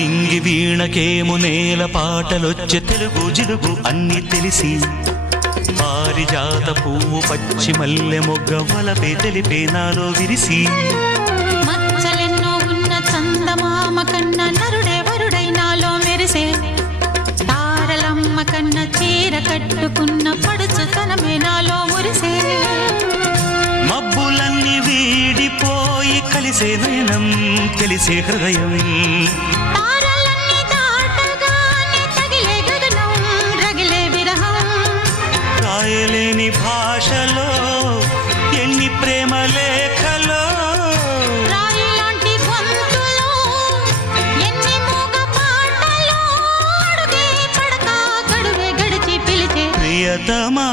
నింగి వీణకేము నేల పాటలొచ్చే తెలుగు జిలుగు అన్ని తెలిసి పారిజాత పువ్వు పచ్చి మల్లె మొగ్గ వలపే తెలిపే నాలో విరిసి మచ్చలెన్నో ఉన్న చందమామ కన్న నరుడే వరుడై నాలో మెరిసే తారలమ్మ కన్న చీర కట్టుకున్న పడుచుతనమే నాలో మురిసే మబ్బులన్నీ వీడిపోయి కలిసే నయనం తెలిసే హృదయం తారలన్నీ దాటగానే తగిలే గగనం రగిలే విరహం రాయలేని భాషలో ఎన్ని ప్రేమ లేఖలో రాయిలాంటి గొంతులో ఎన్ని మూగ పాటలో అడుగే పడక గడువే గడిచి పిలిచే ప్రియతమా